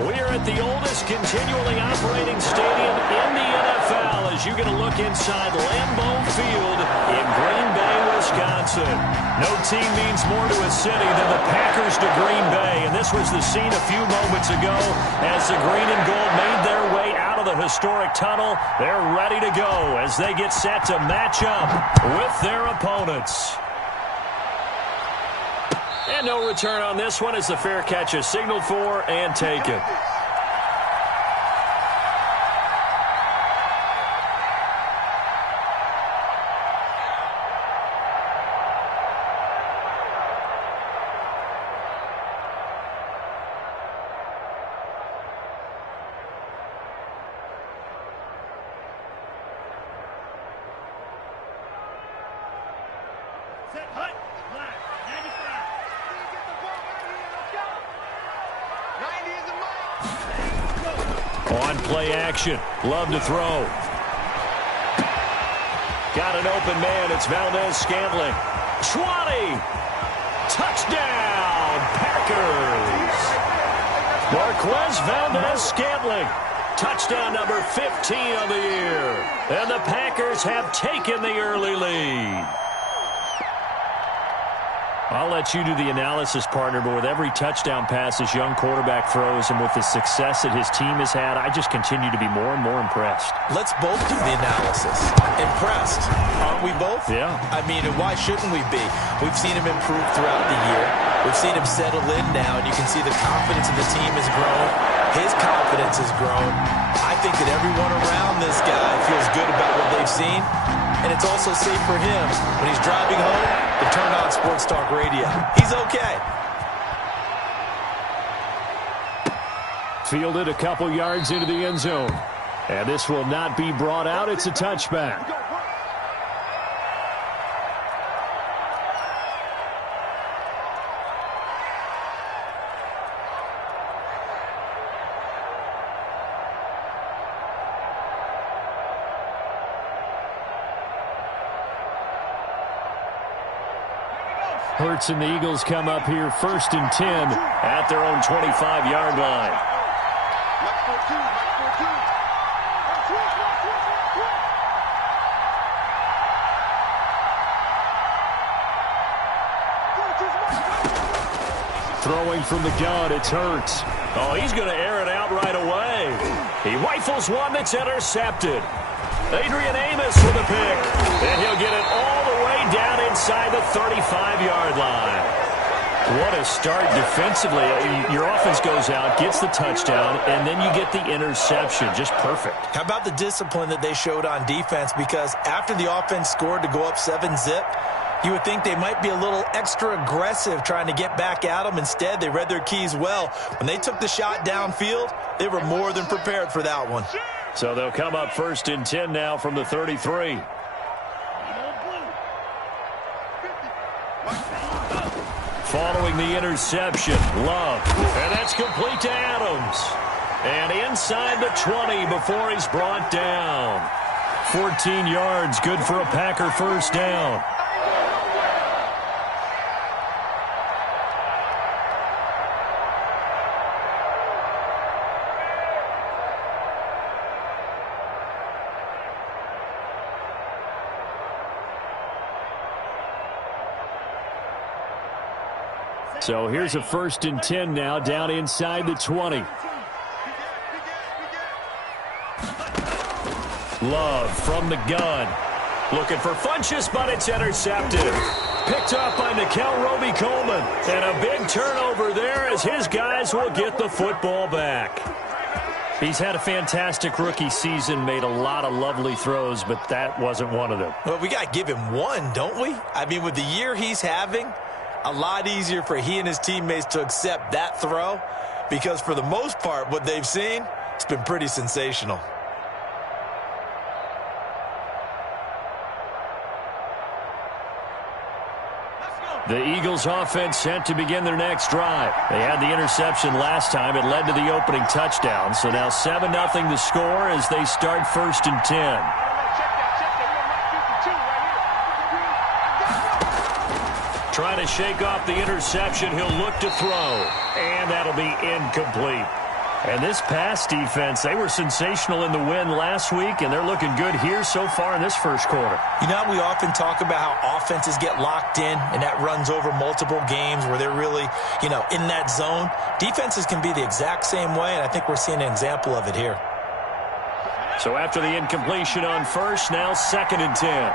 We are at the oldest continually operating stadium in the NFL as you get a look inside Lambeau Field in Green Bay, Wisconsin. No team means more to a city than the Packers to Green Bay, and this was the scene a few moments ago as the green and gold made their way out of the historic tunnel. They're ready to go as they get set to match up with their opponents. And no return on this one as the fair catch is signaled for and taken. On play action. Love to throw. Got an open man. It's Valdez-Scantling. 20. Touchdown, Packers. Marquez Valdez-Scantling. Touchdown number 15 on the year. And the Packers have taken the early lead. I'll let you do the analysis, partner, but with every touchdown pass his young quarterback throws and with the success that his team has had, I just continue to be more and more impressed. Let's both do the analysis. Impressed. Aren't we both? Yeah. I mean, and why shouldn't we be? We've seen him improve throughout the year. We've seen him settle in now, and you can see the confidence of the team has grown. His confidence has grown. I think that everyone around this guy feels good about what they've seen. And it's also safe for him when he's driving home to turn on Sports Talk Radio. He's okay. Fielded a couple yards into the end zone. And this will not be brought out. It's a touchback. Hurts and the Eagles come up here 1st and 10 at their own 25-yard line. Throwing from the gun, it's Hurts. Oh, he's going to air it out right away. He rifles one that's intercepted. Adrian Amos with a pick. And he'll get it all the way down inside the 35-yard line. What a start defensively. Your offense goes out, gets the touchdown, and then you get the interception. Just perfect. How about the discipline that they showed on defense? Because after the offense scored to go up 7-zip, you would think they might be a little extra aggressive trying to get back at them. Instead, they read their keys well. When they took the shot downfield, they were more than prepared for that one. So they'll come up 1st and 10 now from the 33. Following the interception, Love. And that's complete to Adams. And inside the 20 before he's brought down. 14 yards, good for a Packer first down. So here's a 1st and 10 now down inside the 20. Love from the gun. Looking for Funchess, but it's intercepted. Picked up by Nickel Roby-Coleman. And a big turnover there as his guys will get the football back. He's had a fantastic rookie season, made a lot of lovely throws, but that wasn't one of them. Well, we got to give him one, don't we? I mean, with the year he's having, a lot easier for he and his teammates to accept that throw because for the most part, what they've seen, it's been pretty sensational. The Eagles offense set to begin their next drive. They had the interception last time. It led to the opening touchdown. So now 7-0 the score as they start 1st and 10. Trying to shake off the interception. He'll look to throw. And that'll be incomplete. And this pass defense, they were sensational in the win last week, and they're looking good here so far in this first quarter. You know, we often talk about how offenses get locked in, and that runs over multiple games where they're really, in that zone. Defenses can be the exact same way, and I think we're seeing an example of it here. So after the incompletion on first, now 2nd and 10.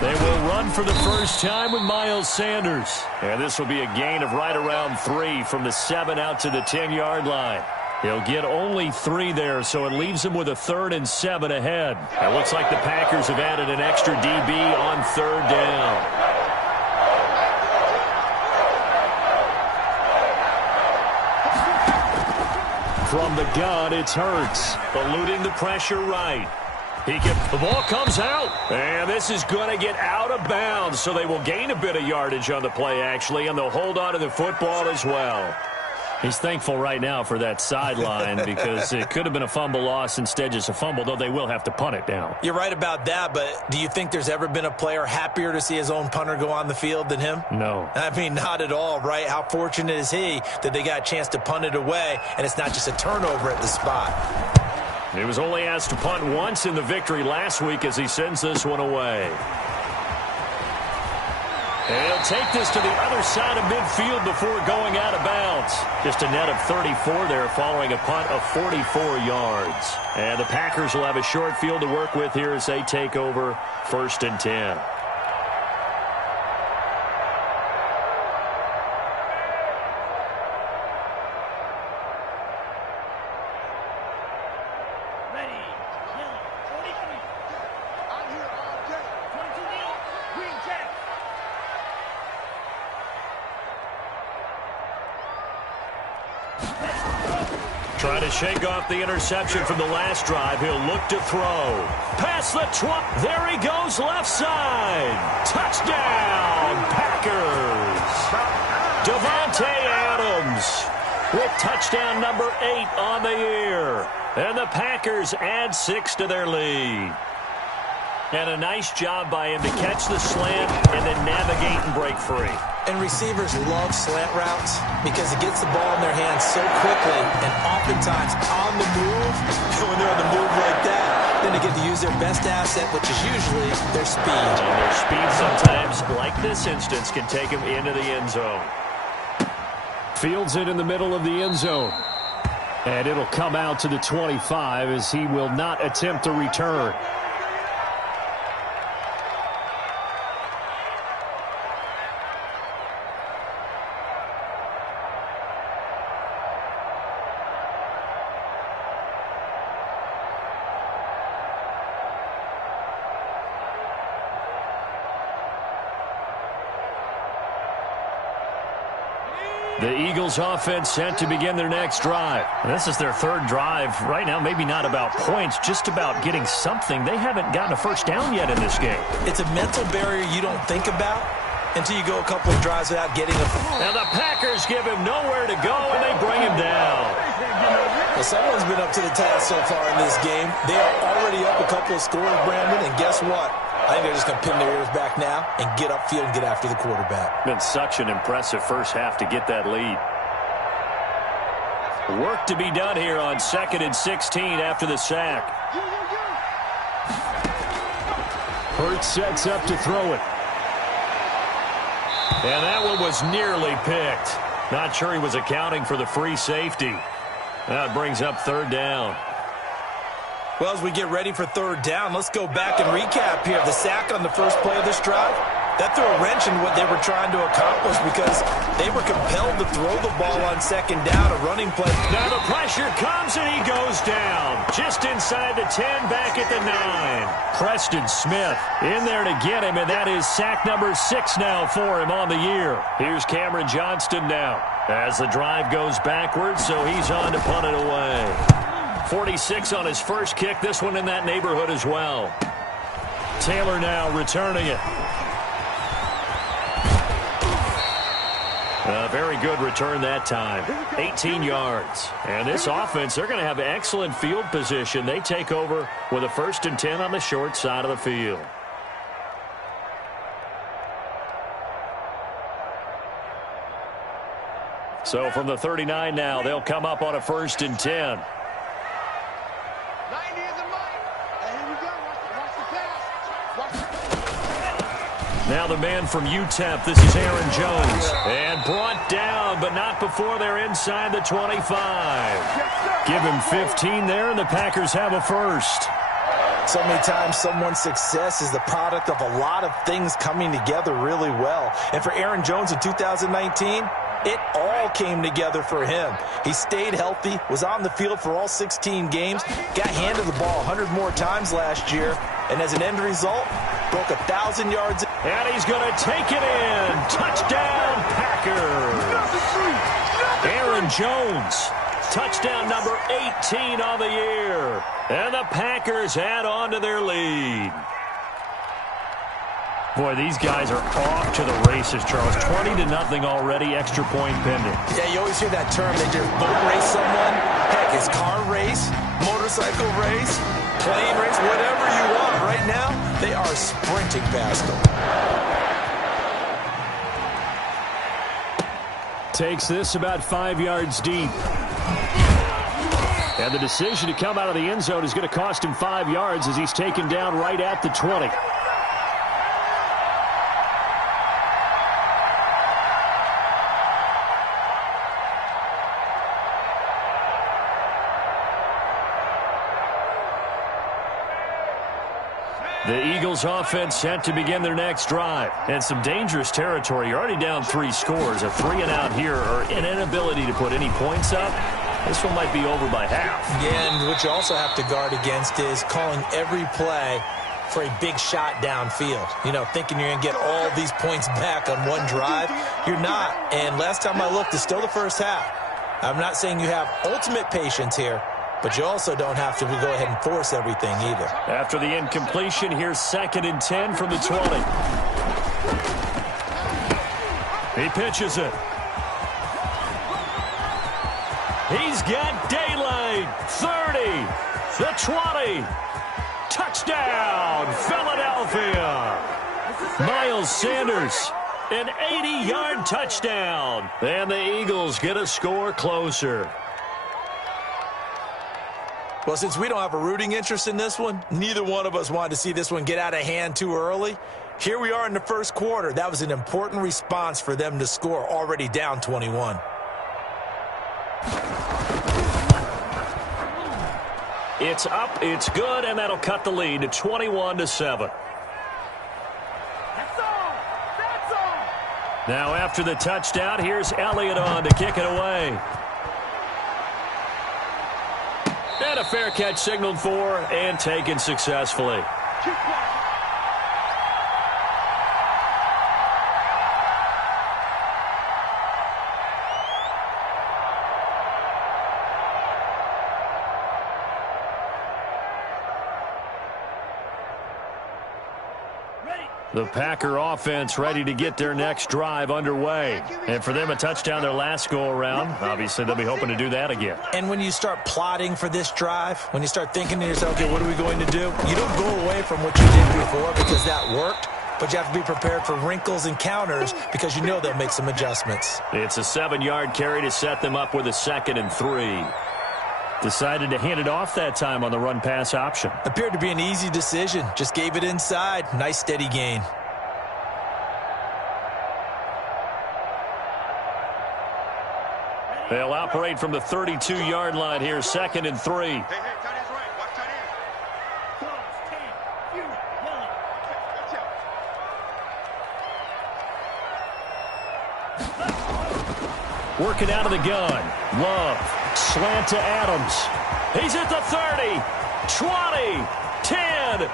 They will run for the first time with Miles Sanders. And this will be a gain of right around 3 from the 7 out to the 10-yard line. He'll get only 3 there, so it leaves him with a 3rd and 7 ahead. It looks like the Packers have added an extra DB on 3rd down. From the gun, it's Hurts, eluding the pressure right. The ball comes out, and this is going to get out of bounds, so they will gain a bit of yardage on the play, actually, and they'll hold on to the football as well. He's thankful right now for that sideline because it could have been a fumble loss, instead just a fumble, though they will have to punt it down. You're right about that, but do you think there's ever been a player happier to see his own punter go on the field than him? No. I mean, not at all, right? How fortunate is he that they got a chance to punt it away, and it's not just a turnover at the spot. He was only asked to punt once in the victory last week as he sends this one away. And he'll take this to the other side of midfield before going out of bounds. Just a net of 34 there following a punt of 44 yards. And the Packers will have a short field to work with here as they take over 1st and 10. Trying to shake off the interception from the last drive. He'll look to throw. Past the 20. There he goes, left side. Touchdown, Packers. Davante Adams with touchdown number 8 on the year. And the Packers add 6 to their lead. And a nice job by him to catch the slant and then navigate and break free. And receivers love slant routes because it gets the ball in their hands so quickly and oftentimes on the move. When they're on the move like that, then they get to use their best asset, which is usually their speed. And their speed sometimes, like this instance, can take them into the end zone. Fields it in the middle of the end zone. And it'll come out to the 25 as he will not attempt a return. The Eagles offense set to begin their next drive. And this is their 3rd drive. Right now, maybe not about points, just about getting something. They haven't gotten a first down yet in this game. It's a mental barrier you don't think about until you go a couple of drives without getting a... Now the Packers give him nowhere to go, and they bring him down. Well, someone's been up to the task so far in this game. They are already up a couple of scores, Brandon, and guess what? I think they're just going to pin their ears back now and get upfield and get after the quarterback. Been such an impressive first half to get that lead. Work to be done here on 2nd and 16 after the sack. Hurts sets up to throw it. And that one was nearly picked. Not sure he was accounting for the free safety. That brings up 3rd down. Well, as we get ready for 3rd down, let's go back and recap here. The sack on the first play of this drive, that threw a wrench in what they were trying to accomplish because they were compelled to throw the ball on 2nd down, a running play. Now the pressure comes and he goes down. Just inside the 10, back at the 9. Preston Smith in there to get him, and that is sack number 6 now for him on the year. Here's Cameron Johnston now as the drive goes backwards, so he's on to punt it away. 46 on his first kick, this one in that neighborhood as well. Taylor now returning it. A very good return that time. 18 yards. And this offense, they're going to have excellent field position. They take over with a 1st and 10 on the short side of the field. So from the 39 now, they'll come up on a 1st and 10. Now the man from UTEP, this is Aaron Jones. And brought down, but not before they're inside the 25. Give him 15 there, and the Packers have a first. So many times someone's success is the product of a lot of things coming together really well. And for Aaron Jones in 2019, it all came together for him. He stayed healthy, was on the field for all 16 games, got handed the ball 100 more times last year, and as an end result, broke 1,000 yards. And he's going to take it in. Touchdown, Packers. Aaron Jones, touchdown number 18 on the year. And the Packers add on to their lead. Boy, these guys are off to the races, Charles. 20-0 already, extra point pending. Yeah, you always hear that term. They just boat race someone. Heck, it's car race, motorcycle race, plane race, whatever you want. Right now, they are sprinting past them. Takes this about 5 yards deep. And the decision to come out of the end zone is going to cost him 5 yards as he's taken down right at the 20. The Eagles offense set to begin their next drive. And some dangerous territory. You're already down 3 scores. A 3-and-out here or an inability to put any points up. This one might be over by half. Yeah, and what you also have to guard against is calling every play for a big shot downfield. You know, thinking you're going to get all these points back on one drive. You're not. And last time I looked, it's still the first half. I'm not saying you have ultimate patience here, but you also don't have to go ahead and force everything either. After the incompletion, here's 2nd and 10 from the 20. He pitches it. He's got daylight. 30, the 20. Touchdown, Philadelphia. Miles Sanders, an 80-yard touchdown. And the Eagles get a score closer. Well, since we don't have a rooting interest in this one, neither one of us wanted to see this one get out of hand too early. Here we are in the first quarter. That was an important response for them to score, already down 21. It's up, it's good, and that'll cut the lead to 21-7. That's all. That's all. Now after the touchdown, here's Elliott on to kick it away. And a fair catch signaled for and taken successfully. The Packer offense ready to get their next drive underway. And for them, a touchdown their last go-around. Obviously, they'll be hoping to do that again. And when you start plotting for this drive, when you start thinking to yourself, okay, what are we going to do? You don't go away from what you did before because that worked, but you have to be prepared for wrinkles and counters because you know they'll make some adjustments. It's a 7-yard carry to set them up with a 2nd and 3. Decided to hand it off that time on the run-pass option. Appeared to be an easy decision. Just gave it inside. Nice steady gain. They'll operate from the 32-yard line here, 2nd and 3. Hey, tight end's right. Watch tight end. Watch out. Working out of the gun. Love. Slant to Adams. He's at the 30, 20, 10.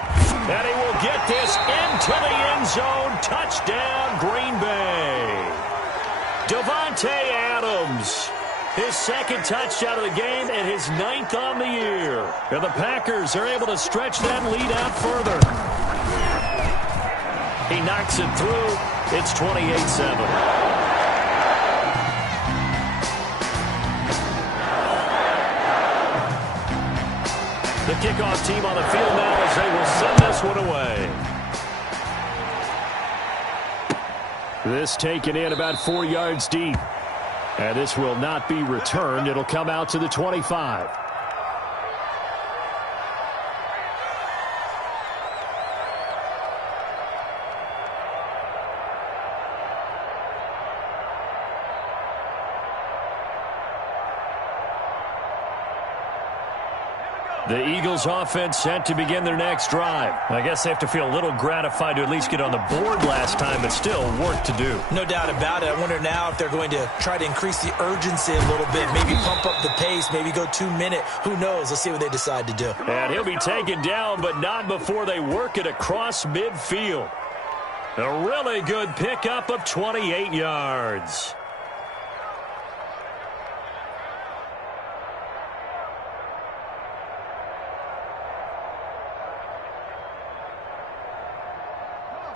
And he will get this into the end zone. Touchdown, Green Bay. Davante Adams. His 2nd touchdown of the game and his 9th on the year. And the Packers are able to stretch that lead out further. He knocks it through. It's 28-7. The kickoff team on the field now as they will send this one away. This taken in about 4 yards deep. And this will not be returned. It'll come out to the 25. The Eagles offense set to begin their next drive. I guess they have to feel a little gratified to at least get on the board last time, but still work to do. No doubt about it. I wonder now if they're going to try to increase the urgency a little bit, maybe pump up the pace, maybe go 2 minute. Who knows? Let's see what they decide to do. And he'll be taken down, but not before they work it across midfield. A really good pickup of 28 yards.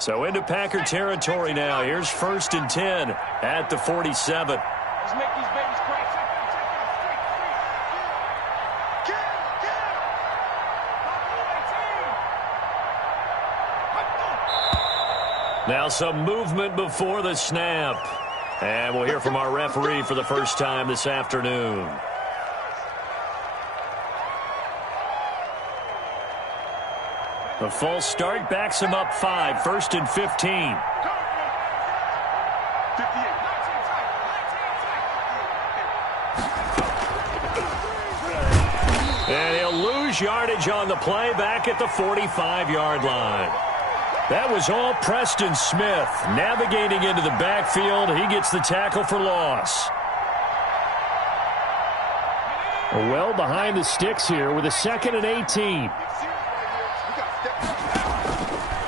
So into Packer territory now. Here's 1st and 10 at the 47. Let's make these babies cry. Now some movement before the snap. And we'll hear from our referee for the first time this afternoon. The false start backs him up 5. 1st and 15. And he'll lose yardage on the play back at the 45-yard line. That was all Preston Smith navigating into the backfield. He gets the tackle for loss. Well behind the sticks here with a 2nd and 18.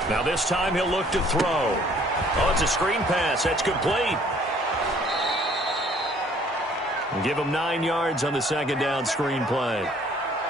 Now this time he'll look to throw. Oh, it's a screen pass. That's complete. And give him 9 yards on the 2nd down screen play.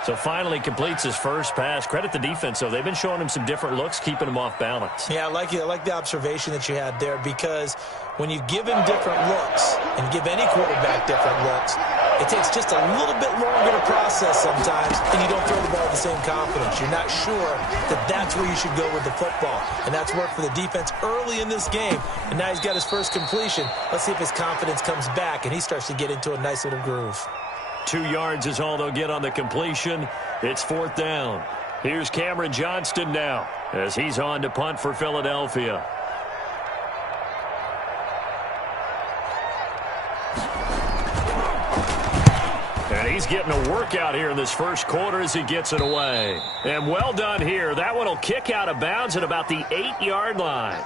So finally completes his first pass. Credit the defense, though. They've been showing him some different looks, keeping him off balance. Yeah, I like it. I like the observation that you had there, because when you give him different looks and give any quarterback different looks, it takes just a little bit longer to process sometimes, and you don't throw the ball with the same confidence. You're not sure that that's where you should go with the football, and that's worked for the defense early in this game, and now he's got his first completion. Let's see if his confidence comes back, and he starts to get into a nice little groove. 2 yards is all they'll get on the completion. It's 4th down. Here's Cameron Johnston now as he's on to punt for Philadelphia. And he's getting a workout here in this first quarter as he gets it away. And well done here. That one will kick out of bounds at about the 8-yard line.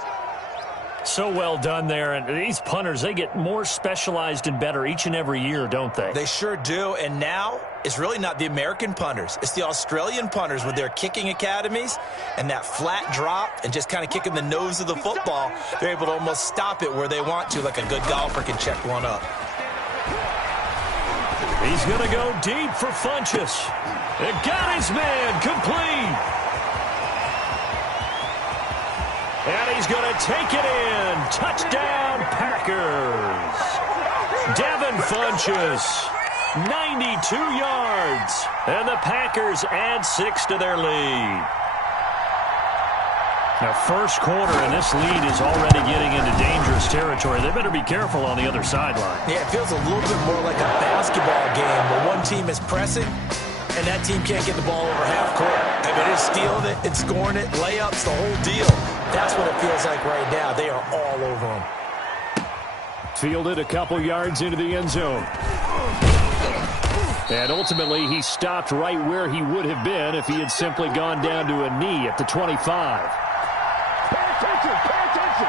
So well done there. And these punters, they get more specialized and better each and every year, don't they? They sure do. And now it's really not the American punters. It's the Australian punters with their kicking academies and that flat drop and just kind of kicking the nose of the football. They're able to almost stop it where they want to, like a good golfer can check one up. He's going to go deep for Funchess. It got his man complete. And he's going to take it in. Touchdown, Packers. Devin Funchess, 92 yards. And the Packers add 6 to their lead. Now, first quarter, and this lead is already getting into dangerous territory. They better be careful on the other sideline. Yeah, it feels a little bit more like a basketball game where one team is pressing and that team can't get the ball over half court. I mean, they're stealing it and scoring it, layups, the whole deal. That's what it feels like right now. They are all over them. Fielded a couple yards into the end zone. And ultimately, he stopped right where he would have been if he had simply gone down to a knee at the 25. Pay attention, pay attention.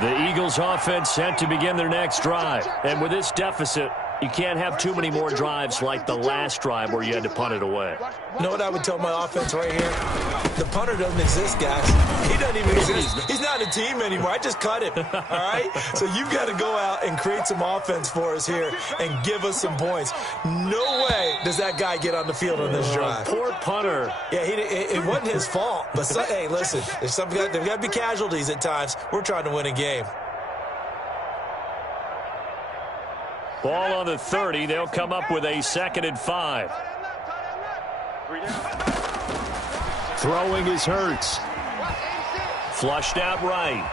The Eagles offense set to begin their next drive. And with this deficit, you can't have too many more drives like the last drive where you had to punt it away. You know what I would tell my offense right here? The punter doesn't exist, guys. He doesn't even exist. He's not a team anymore. I just cut him, all right? So you've got to go out and create some offense for us here and give us some points. No way does that guy get on the field on this drive. Poor punter. Yeah, it wasn't his fault. But, hey, listen, there's got to be casualties at times. We're trying to win a game. Ball on the 30. They'll come up with a 2nd and 5. Throwing is Hurts. Flushed out right.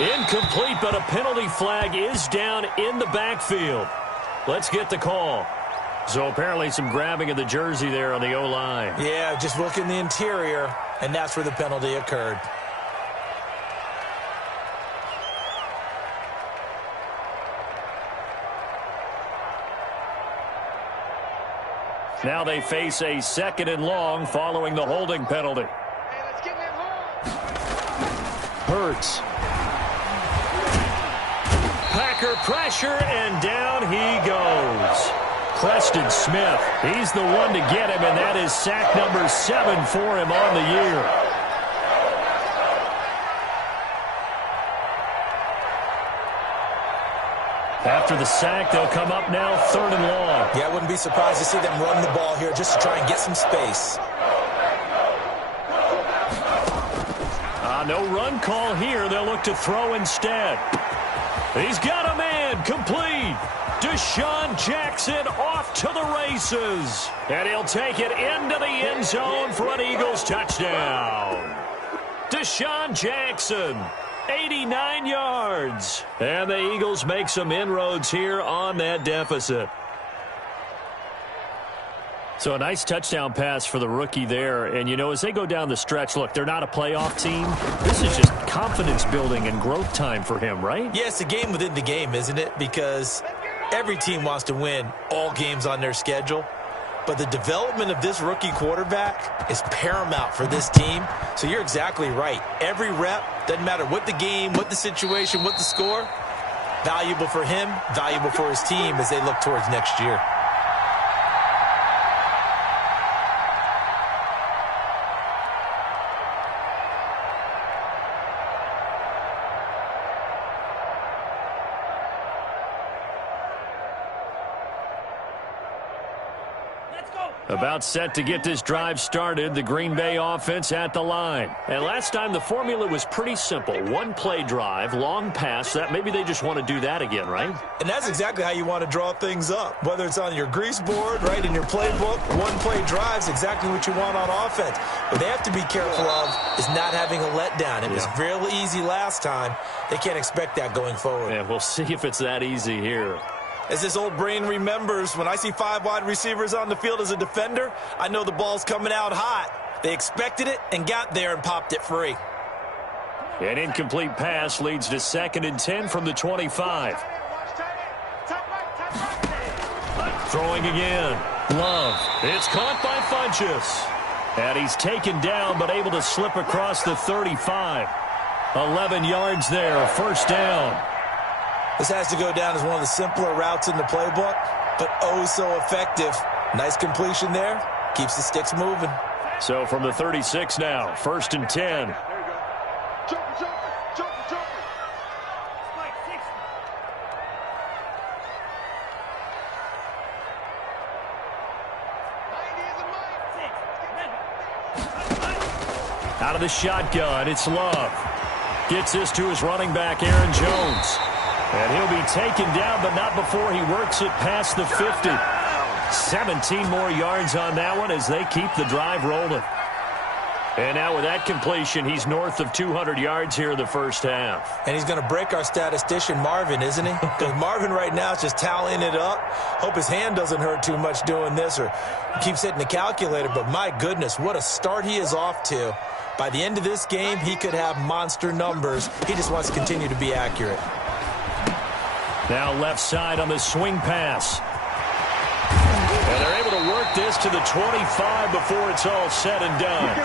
Incomplete, but a penalty flag is down in the backfield. Let's get the call. So apparently some grabbing of the jersey there on the O-line. Yeah, just look in the interior, and that's where the penalty occurred. Now they face a 2nd and long following the holding penalty. Hey, let's get that long. Hurts. Packer pressure, and down he goes. Preston Smith, he's the one to get him, and that is sack number 7 for him on the year. After the sack, they'll come up now 3rd and long. Yeah, I wouldn't be surprised to see them run the ball here just to try and get some space. No run call here. They'll look to throw instead. He's got a man complete. Deshaun Jackson off to the races. And he'll take it into the end zone for an Eagles touchdown. Deshaun Jackson, 89 yards. And the Eagles make some inroads here on that deficit. So a nice touchdown pass for the rookie there. And, you know, as they go down the stretch, look, they're not a playoff team. This is just confidence building and growth time for him, right? Yeah, it's a game within the game, isn't it? Because every team wants to win all games on their schedule. But the development of this rookie quarterback is paramount for this team. So you're exactly right. Every rep, doesn't matter what the game, what the situation, what the score, valuable for him, valuable for his team as they look towards next year. About set to get this drive started, the Green Bay offense at the line. And last time the formula was pretty simple. One play drive, long pass. That maybe they just want to do that again, right? And that's exactly how you want to draw things up. Whether it's on your grease board, right, in your playbook, one play drive is exactly what you want on offense. What they have to be careful of is not having a letdown. It was real easy last time. They can't expect that going forward. Yeah, we'll see if it's that easy here. As this old brain remembers, when I see 5 wide receivers on the field as a defender, I know the ball's coming out hot. They expected it and got there and popped it free. An incomplete pass leads to 2nd and 10 from the 25. Throwing again. Love. It's caught by Funchess. And he's taken down but able to slip across the 35. 11 yards there, 1st down. This has to go down as one of the simpler routes in the playbook, but oh so effective. Nice completion there. Keeps the sticks moving. So from the 36 now, 1st and 10. Out of the shotgun, it's Love. Gets this to his running back, Aaron Jones. And he'll be taken down, but not before he works it past the 50. 17 more yards on that one as they keep the drive rolling. And now with that completion, he's north of 200 yards here in the 1st half. And he's going to break our statistician Marvin, isn't he? Because Marvin right now is just tallying it up. Hope his hand doesn't hurt too much doing this or keeps hitting the calculator. But my goodness, what a start he is off to. By the end of this game, he could have monster numbers. He just wants to continue to be accurate. Now left side on the swing pass. And they're able to work this to the 25 before it's all said and done.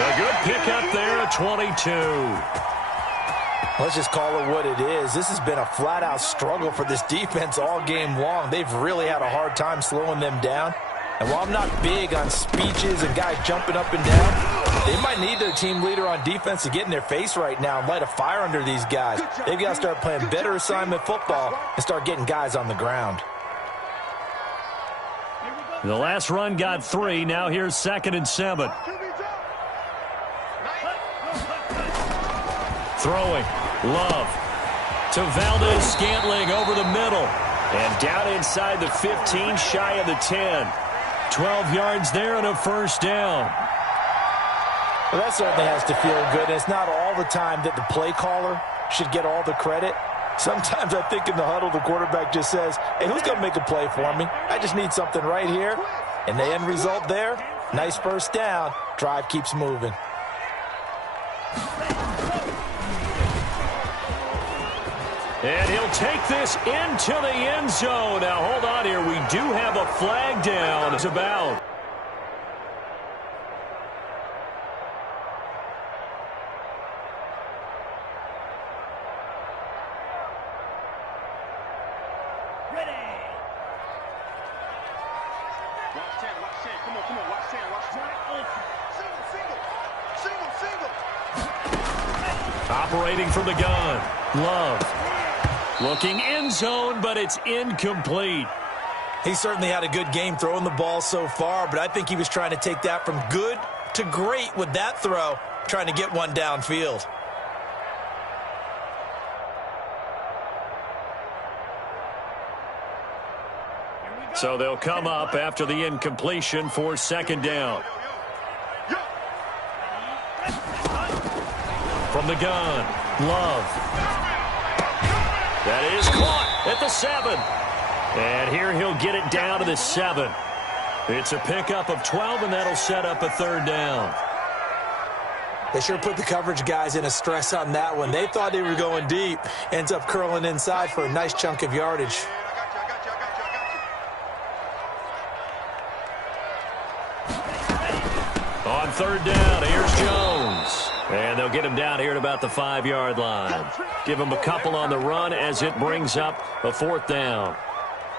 A good pickup there at 22. Let's just call it what it is. This has been a flat-out struggle for this defense all game long. They've really had a hard time slowing them down. And while I'm not big on speeches and guys jumping up and down, they might need their team leader on defense to get in their face right now and light a fire under these guys. They've got to start playing better assignment football and start getting guys on the ground. The last run got 3. Now here's 2nd and 7. Throwing. Love. To Valdez-Scantling over the middle. And down inside the 15, shy of the 10. 12 yards there and a 1st down. Well, that certainly has to feel good. And it's not all the time that the play caller should get all the credit. Sometimes I think in the huddle, the quarterback just says, hey, who's going to make a play for me? I just need something right here. And the end result there, nice first down. Drive keeps moving. And he'll take this into the end zone. Now, hold on here. We do have a flag down. It's about. Operating from the gun. Love. Looking end zone, but it's incomplete. He certainly had a good game throwing the ball so far, but I think he was trying to take that from good to great with that throw, trying to get one downfield. So they'll come up after the incompletion for second down. From the gun, Love. That is caught at the 7. And here he'll get it down to the 7. It's a pickup of 12, and that'll set up a third down. They sure put the coverage guys in a stress on that one. They thought they were going deep. Ends up curling inside for a nice chunk of yardage. On third down, here's Jones. And they'll get him down here at about the 5-yard line. Give him a couple on the run as it brings up a fourth down.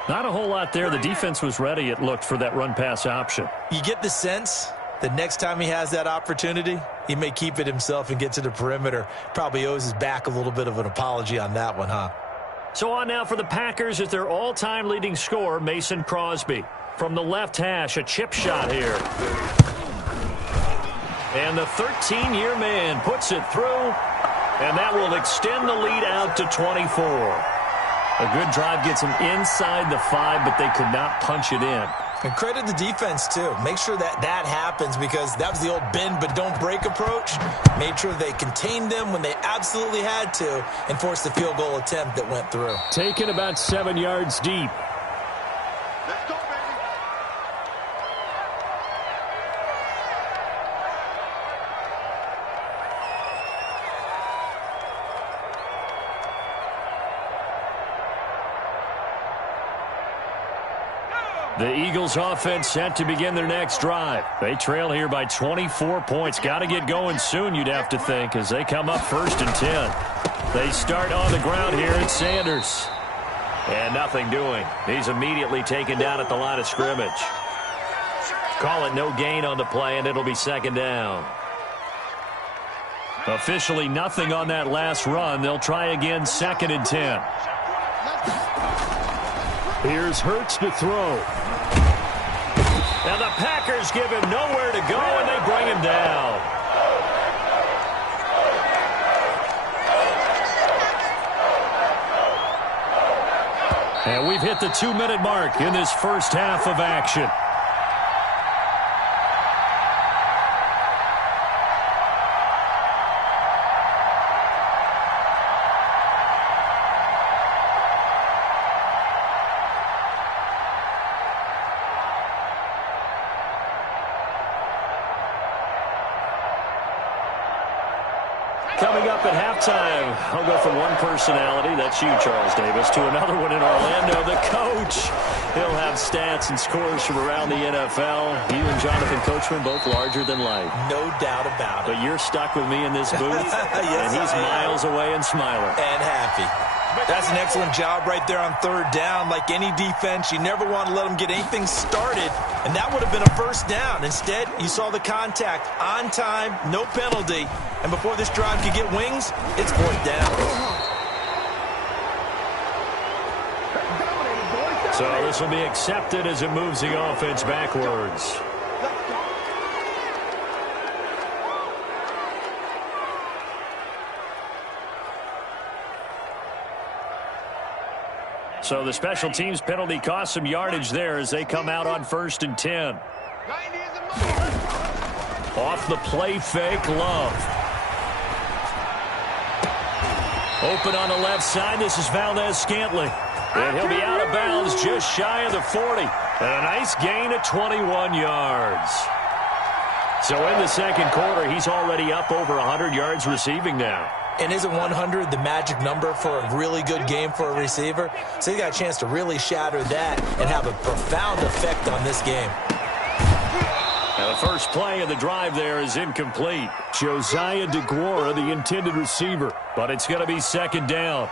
Not a whole lot there. The defense was ready, it looked, for that run-pass option. You get the sense that next time he has that opportunity, he may keep it himself and get to the perimeter. Probably owes his back a little bit of an apology on that one, huh? So on now for the Packers is their all-time leading scorer, Mason Crosby. From the left hash, a chip shot here. And the 13-year man puts it through, and that will extend the lead out to 24. A good drive gets them inside the 5, but they could not punch it in. And credit the defense, too. Make sure that happens, because that was the old bend but don't break approach. Made sure they contained them when they absolutely had to and forced the field goal attempt that went through. Taken about 7 yards deep. Let's go, baby. The Eagles offense set to begin their next drive. They trail here by 24 points. Got to get going soon, you'd have to think, as they come up 1st and 10. They start on the ground here at Sanders. And nothing doing. He's immediately taken down at the line of scrimmage. Call it no gain on the play, and it'll be second down. Officially nothing on that last run. They'll try again 2nd and 10. Here's Hurts to throw. And the Packers give him nowhere to go, and they bring him down. And we've hit the 2-minute mark in this first half of action. Coming up at halftime, I'll go from one personality, that's you, Charles Davis, to another one in Orlando, the coach. He'll have stats and scores from around the NFL. You and Jonathan Coachman, both larger than life. No doubt about it. But you're stuck with me in this booth, yes, and he's miles away and smiling. And happy. That's an excellent job right there on third down. Like any defense, you never want to let them get anything started, and that would have been a first down. Instead, you saw the contact on time, no penalty, and before this drive could get wings, it's fourth down. So this will be accepted as it moves the offense backwards. So the special teams penalty cost some yardage there as they come out on 1st and 10. Off the play fake, Love. Open on the left side. This is Valdez-Scantling. And he'll be out of bounds just shy of the 40. And a nice gain of 21 yards. So in the second quarter, he's already up over 100 yards receiving now. And isn't 100 the magic number for a really good game for a receiver? So he got a chance to really shatter that and have a profound effect on this game. Now the first play of the drive there is incomplete. Josiah DeGuara, the intended receiver, but it's going to be second down.